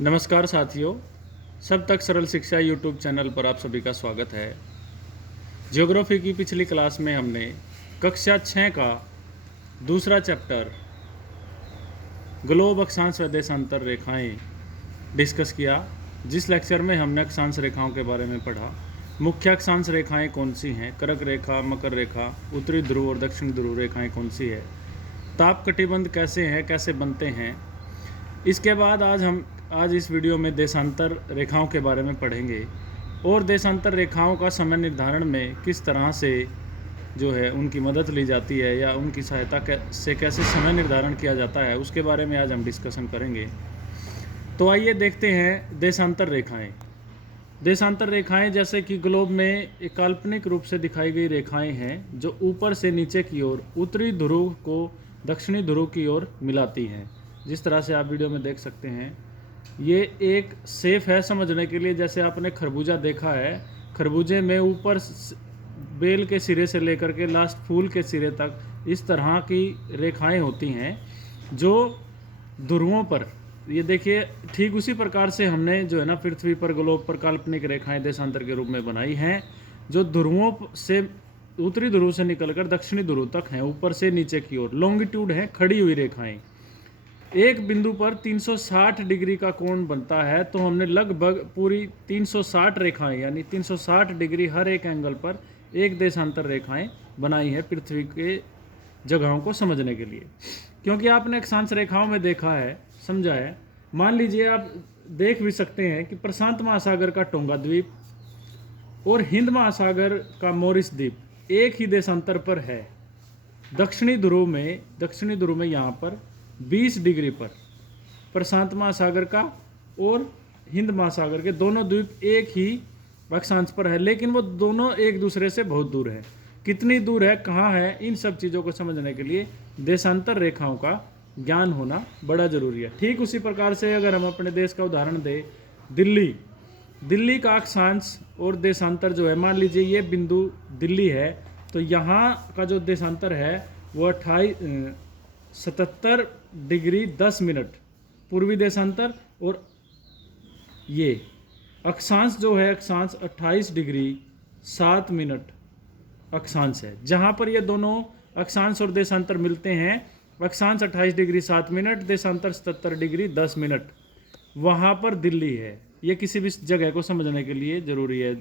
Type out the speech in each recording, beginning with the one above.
नमस्कार साथियों, सब तक सरल शिक्षा यूट्यूब चैनल पर आप सभी का स्वागत है। ज्योग्राफी की पिछली क्लास में हमने कक्षा 6 का दूसरा चैप्टर ग्लोब अक्षांश व देशांतर रेखाएं डिस्कस किया, जिस लेक्चर में हमने अक्षांश रेखाओं के बारे में पढ़ा। मुख्य अक्षांश रेखाएं कौन सी हैं, कर्क रेखा, मकर रेखा, उत्तरी ध्रुव और दक्षिण ध्रुव रेखाएं कौन सी है, ताप कटिबंध कैसे हैं, कैसे बनते हैं। इसके बाद आज इस वीडियो में देशांतर रेखाओं के बारे में पढ़ेंगे और देशांतर रेखाओं का समय निर्धारण में किस तरह से जो है उनकी मदद ली जाती है या उनकी सहायता से कैसे समय निर्धारण किया जाता है, उसके बारे में आज हम डिस्कशन करेंगे। तो आइए देखते हैं देशांतर रेखाएं। देशांतर रेखाएं जैसे कि ग्लोब में एक काल्पनिक रूप से दिखाई गई रेखाएं हैं जो ऊपर से नीचे की ओर उत्तरी ध्रुव को दक्षिणी ध्रुव की ओर मिलाती हैं। जिस तरह से आप वीडियो में देख सकते हैं, ये एक सेफ है समझने के लिए। जैसे आपने खरबूजा देखा है, खरबूजे में ऊपर बेल के सिरे से लेकर के लास्ट फूल के सिरे तक इस तरह की रेखाएं होती हैं जो ध्रुवों पर, ये देखिए ठीक उसी प्रकार से हमने जो है ना पृथ्वी पर ग्लोब पर काल्पनिक रेखाएं देशांतर के रूप में बनाई हैं, जो ध्रुवों से उत्तरी ध्रुव से निकलकर दक्षिणी ध्रुव तक हैं, ऊपर से नीचे की ओर लॉन्गिट्यूड है, खड़ी हुई रेखाएं। एक बिंदु पर 360 डिग्री का कोण बनता है, तो हमने लगभग पूरी 360 रेखाएं यानी 360 डिग्री हर एक एंगल पर एक देशांतर रेखाएं बनाई है पृथ्वी के जगहों को समझने के लिए। क्योंकि आपने अक्षांश रेखाओं में देखा है, समझा है। मान लीजिए आप देख भी सकते हैं कि प्रशांत महासागर का टोंगा द्वीप और हिंद महासागर का मॉरिस द्वीप एक ही देशांतर पर है। दक्षिणी ध्रुव में यहाँ पर 20 डिग्री पर प्रशांत महासागर का और हिंद महासागर के दोनों द्वीप एक ही अक्षांश पर है, लेकिन वो दोनों एक दूसरे से बहुत दूर है। कितनी दूर है, कहाँ है, इन सब चीज़ों को समझने के लिए देशांतर रेखाओं का ज्ञान होना बड़ा जरूरी है। ठीक उसी प्रकार से अगर हम अपने देश का उदाहरण दें, दिल्ली का अक्षांश और देशांतर जो है, मान लीजिए ये बिंदु दिल्ली है, तो यहाँ का जो देशांतर है वो 77 डिग्री 10 मिनट पूर्वी देशांतर, और ये अक्षांश जो है अक्षांश 28 डिग्री 7 मिनट अक्षांश है। जहाँ पर ये दोनों अक्षांश और देशांतर मिलते हैं, अक्षांश 28 डिग्री 7 मिनट, देशांतर 77 डिग्री 10 मिनट, वहाँ पर दिल्ली है। ये किसी भी जगह को समझने के लिए ज़रूरी है।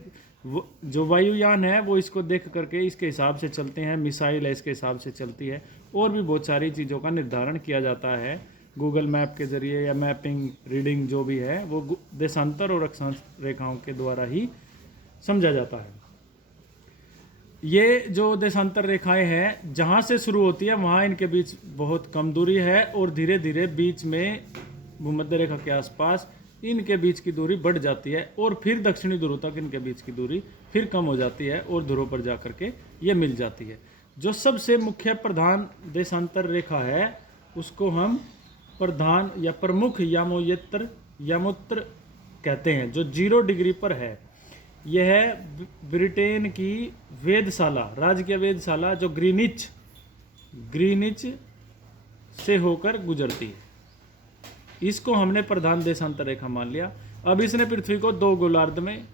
जो वायुयान है वो इसको देख करके इसके हिसाब से चलते हैं, मिसाइल है इसके हिसाब से चलती है, और भी बहुत सारी चीज़ों का निर्धारण किया जाता है गूगल मैप के ज़रिए या मैपिंग रीडिंग जो भी है वो देशांतर और अक्षांश रेखाओं के द्वारा ही समझा जाता है। ये जो देशांतर रेखाएं हैं जहाँ से शुरू होती है वहाँ इनके बीच बहुत कम दूरी है, और धीरे धीरे बीच में भूमध्य रेखा के आसपास इनके बीच की दूरी बढ़ जाती है, और फिर दक्षिणी ध्रुव तक इनके बीच की दूरी फिर कम हो जाती है और ध्रुव पर जा करके ये मिल जाती है। जो सबसे मुख्य प्रधान देशांतर रेखा है उसको हम प्रधान या प्रमुख यामोत्तर कहते हैं, जो 0 डिग्री पर है। यह है ब्रिटेन की वेधशाला, राजकीय वेधशाला जो ग्रीनिच से होकर गुजरती है, इसको हमने प्रधान देशांतर रेखा मान लिया। अब इसने पृथ्वी को 2 गोलार्ध में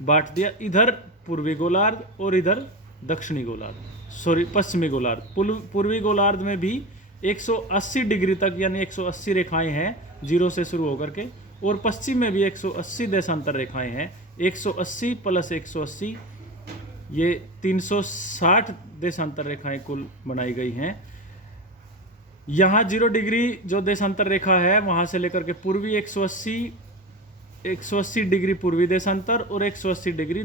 बांट दिया, इधर पूर्वी गोलार्ध और इधर दक्षिणी गोलार्ध, पश्चिमी गोलार्ध। पूर्वी गोलार्ध में भी 180 डिग्री तक यानी 180 रेखाएं हैं 0 से शुरू होकर के, और पश्चिम में भी 180 देशांतर रेखाएं हैं। 180 प्लस 180 ये 360 देशांतर रेखाएं कुल बनाई गई हैं। यहाँ 0 डिग्री जो देशांतर रेखा है वहाँ से लेकर के पूर्वी 180 डिग्री पूर्वी देशांतर और 180 डिग्री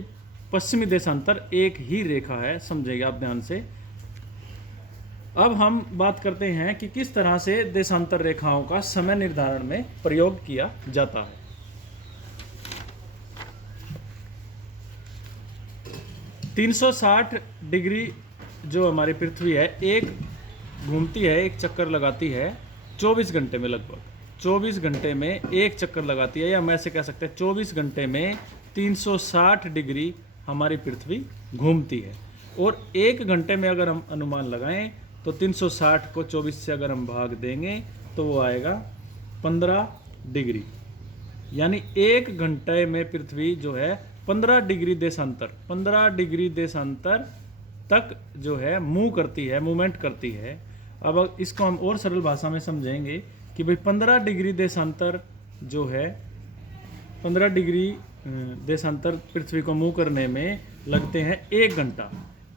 पश्चिमी देशांतर एक ही रेखा है, समझेगा आप ध्यान से। अब हम बात करते हैं कि किस तरह से देशांतर रेखाओं का समय निर्धारण में प्रयोग किया जाता है। ,360 डिग्री जो हमारी पृथ्वी है एक घूमती है, एक चक्कर लगाती है 24 घंटे में, लगभग 24 घंटे में एक चक्कर लगाती है, या हम ऐसे कह सकते हैं 24 घंटे में 360 डिग्री हमारी पृथ्वी घूमती है। और 1 घंटे में अगर हम अनुमान लगाएं तो 360 को 24 से अगर हम भाग देंगे तो वो आएगा 15 डिग्री। यानी 1 घंटे में पृथ्वी जो है 15 डिग्री देशांतर तक जो है मूव करती है, मूवमेंट करती है। अब इसको हम और सरल भाषा में समझेंगे कि भाई 15 डिग्री देशांतर जो है 15 डिग्री देशांतर पृथ्वी को मूव करने में लगते हैं 1 घंटा।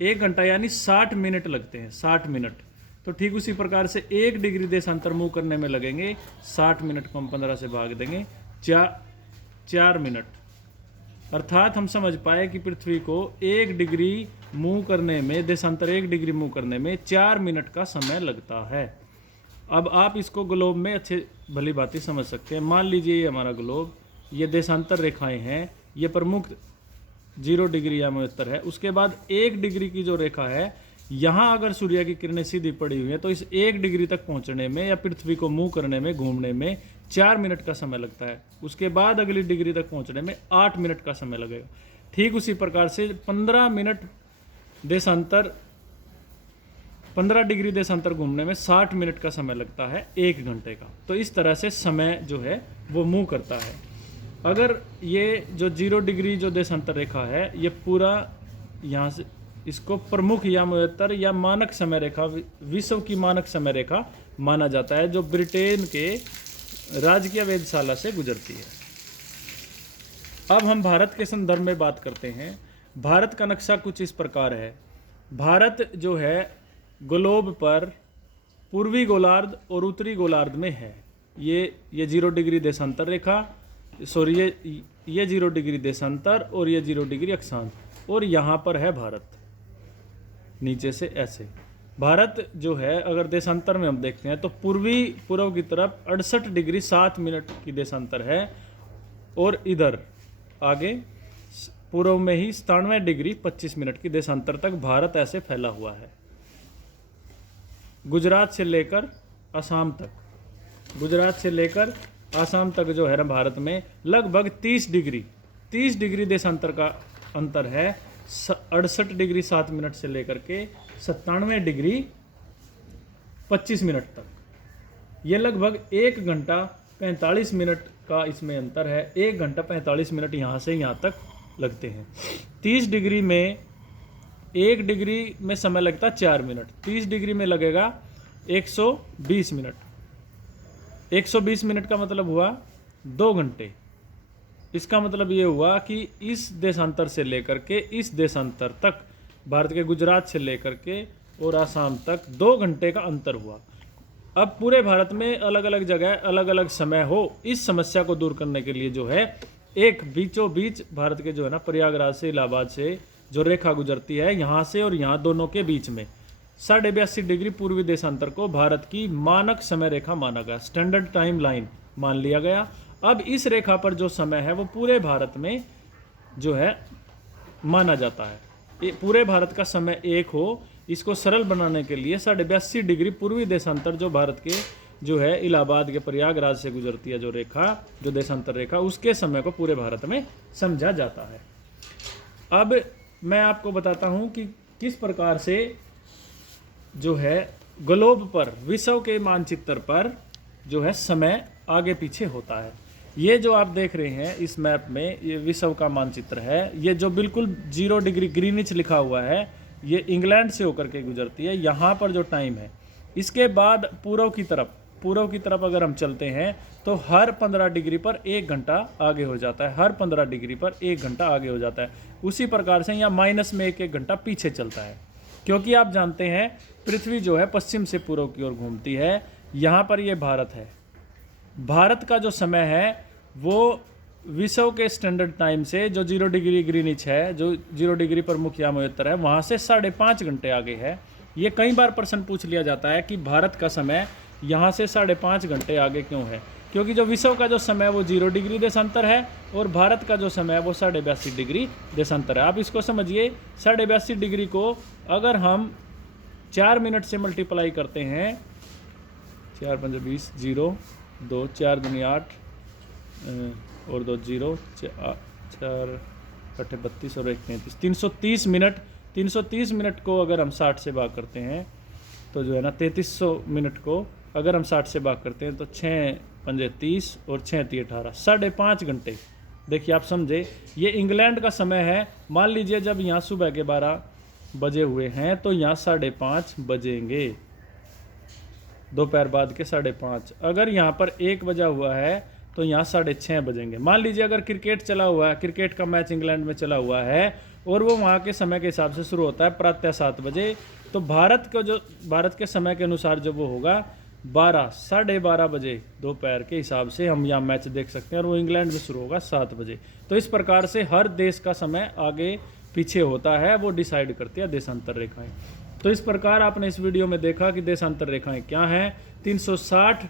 1 घंटा यानी 60 मिनट लगते हैं, 60 मिनट। तो ठीक उसी प्रकार से 1 डिग्री देशांतर मूव करने में लगेंगे 60 मिनट को हम 15 से भाग देंगे 4 मिनट। अर्थात हम समझ पाए कि पृथ्वी को 1 डिग्री मूव करने में, देशांतर 1 डिग्री मूव करने में 4 मिनट का समय लगता है। अब आप इसको ग्लोब में अच्छे भली भांति समझ सकते हैं। मान लीजिए ये हमारा ग्लोब, ये देशांतर रेखाएं हैं, ये प्रमुख 0 डिग्री या 75 है। उसके बाद 1 डिग्री की जो रेखा है, यहाँ अगर सूर्य की किरणें सीधी पड़ी हुई हैं तो इस 1 डिग्री तक पहुँचने में या पृथ्वी को मूव करने में, घूमने में 4 मिनट का समय लगता है। उसके बाद अगली डिग्री तक पहुँचने में 8 मिनट का समय लगेगा। ठीक उसी प्रकार से 15 डिग्री देशांतर घूमने में 60 मिनट का समय लगता है 1 घंटे का। तो इस तरह से समय जो है वो मूव करता है। अगर ये जो 0 डिग्री जो देशांतर रेखा है, ये पूरा यहाँ से इसको प्रमुख या 75 या मानक समय रेखा, विश्व की मानक समय रेखा माना जाता है, जो ब्रिटेन के राजकीय वेधशाला से गुजरती है। अब हम भारत के संदर्भ में बात करते हैं। भारत का नक्शा कुछ इस प्रकार है। भारत जो है ग्लोब पर पूर्वी गोलार्ध और उत्तरी गोलार्ध में है। ये 0 डिग्री देशांतर रेखा, सॉरी ये 0 डिग्री देशांतर और ये 0 डिग्री अक्षांश, और यहाँ पर है भारत नीचे से ऐसे। भारत जो है अगर देशांतर में हम देखते हैं तो पूर्व की तरफ 68 डिग्री 7 मिनट की देशांतर है, और इधर आगे पूर्व में ही 97 डिग्री 25 मिनट की देशांतर तक भारत ऐसे फैला हुआ है। गुजरात से लेकर असम तक जो है ना भारत में लगभग 30 डिग्री देशांतर का अंतर है। 68 डिग्री 7 मिनट से लेकर के 97 डिग्री 25 मिनट तक, ये लगभग 1 घंटा 45 मिनट का इसमें अंतर है। 1 घंटा 45 मिनट यहाँ से यहाँ तक लगते हैं। 30 डिग्री में 1 डिग्री में समय लगता 4 मिनट, 30 डिग्री में लगेगा 120 मिनट। 120 मिनट का मतलब हुआ 2 घंटे। इसका मतलब ये हुआ कि इस देशांतर से लेकर के इस देशांतर तक, भारत के गुजरात से लेकर के और आसाम तक 2 घंटे का अंतर हुआ। अब पूरे भारत में अलग अलग जगह अलग अलग समय हो, इस समस्या को दूर करने के लिए जो है एक बीचों बीच भारत के जो है ना प्रयागराज से इलाहाबाद से जो रेखा गुजरती है, यहाँ से और यहाँ दोनों के बीच में 82.5 डिग्री पूर्वी देशांतर को भारत की मानक समय रेखा माना गया, स्टैंडर्ड टाइम लाइन मान लिया गया। अब इस रेखा पर जो समय है वो पूरे भारत में जो है माना जाता है। पूरे भारत का समय एक हो, इसको सरल बनाने के लिए 82.5 डिग्री पूर्वी देशांतर जो भारत के जो है इलाहाबाद के प्रयागराज से गुजरती है जो रेखा, जो देशांतर रेखा, उसके समय को पूरे भारत में समझा जाता है। अब मैं आपको बताता हूँ कि किस प्रकार से जो है ग्लोब पर, विश्व के मानचित्र पर जो है समय आगे पीछे होता है। ये जो आप देख रहे हैं इस मैप में, ये विश्व का मानचित्र है। ये जो बिल्कुल 0 डिग्री ग्रीनिच लिखा हुआ है, ये इंग्लैंड से होकर के गुजरती है। यहाँ पर जो टाइम है, इसके बाद पूर्व की तरफ अगर हम चलते हैं तो हर 15 डिग्री पर 1 घंटा आगे हो जाता है, हर 15 डिग्री पर 1 घंटा आगे हो जाता है। उसी प्रकार से यहाँ माइनस में 1 घंटा पीछे चलता है, क्योंकि आप जानते हैं पृथ्वी जो है पश्चिम से पूर्व की ओर घूमती है। यहाँ पर ये भारत है। भारत का जो समय है वो विश्व के स्टैंडर्ड टाइम से जो 0 डिग्री ग्रीनिच है, जो 0 डिग्री प्रमुख या 75 है, वहाँ से 5.5 घंटे आगे है। ये कई बार प्रश्न पूछ लिया जाता है कि भारत का समय यहाँ से 5.5 घंटे आगे क्यों है, क्योंकि जो विश्व का जो समय है वो 0 डिग्री देशांतर है और भारत का जो समय है वो 82.5 डिग्री देशांतर है। आप इसको समझिए, 82.5 डिग्री को अगर हम 4 मिनट से मल्टीप्लाई करते हैं, 4 5 20, 0 2 4 दूनी 8 और 2 0, 4 8 32 और 1 33, 330 मिनट। 330 मिनट को अगर हम 60 से भाग करते हैं तो जो है ना 3300 मिनट को अगर हम 60 से भाग करते हैं तो 6 पंजे 30 और 6 × 18, 5.5 घंटे। देखिए आप समझे, ये इंग्लैंड का समय है। मान लीजिए जब यहाँ सुबह के 12 बजे हुए हैं तो यहाँ 5:30 बजेंगे, दोपहर बाद के 5:30। अगर यहाँ पर 1 बजा हुआ है तो यहाँ 6:30 बजेंगे। मान लीजिए अगर क्रिकेट चला हुआ है, क्रिकेट का मैच इंग्लैंड में चला हुआ है और वो वहाँ के समय के हिसाब से शुरू होता है प्रातः 7 बजे, तो भारत के समय के अनुसार जब वो होगा 12-12:30 बजे दोपहर के हिसाब से हम यहाँ मैच देख सकते हैं, और वो इंग्लैंड में शुरू होगा 7 बजे। तो इस प्रकार से हर देश का समय आगे पीछे होता है, वो डिसाइड करती है देशांतर रेखाएं। तो इस प्रकार आपने इस वीडियो में देखा कि देशांतर रेखाएं क्या हैं। 360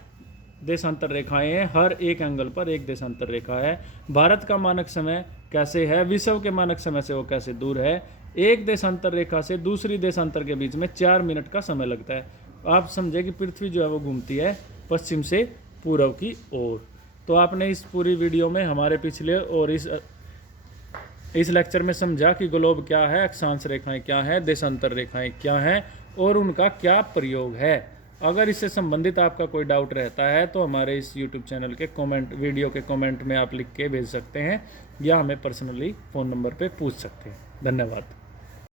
देशांतर रेखाएं हैं, हर एक एंगल पर एक देशांतर रेखा है। भारत का मानक समय कैसे है, विश्व के मानक समय से वो कैसे दूर है। एक देशांतर रेखा से दूसरी देशांतर के बीच में 4 मिनट का समय लगता है। आप समझे कि पृथ्वी जो है वो घूमती है पश्चिम से पूर्व की ओर। तो आपने इस पूरी वीडियो में हमारे पिछले और इस लेक्चर में समझा कि ग्लोब क्या है, अक्षांश रेखाएं क्या है, देशांतर रेखाएं क्या हैं और उनका क्या प्रयोग है। अगर इससे संबंधित आपका कोई डाउट रहता है तो हमारे इस YouTube चैनल के वीडियो के कमेंट में आप लिख के भेज सकते हैं, या हमें पर्सनली फ़ोन नंबर पे पूछ सकते हैं। धन्यवाद।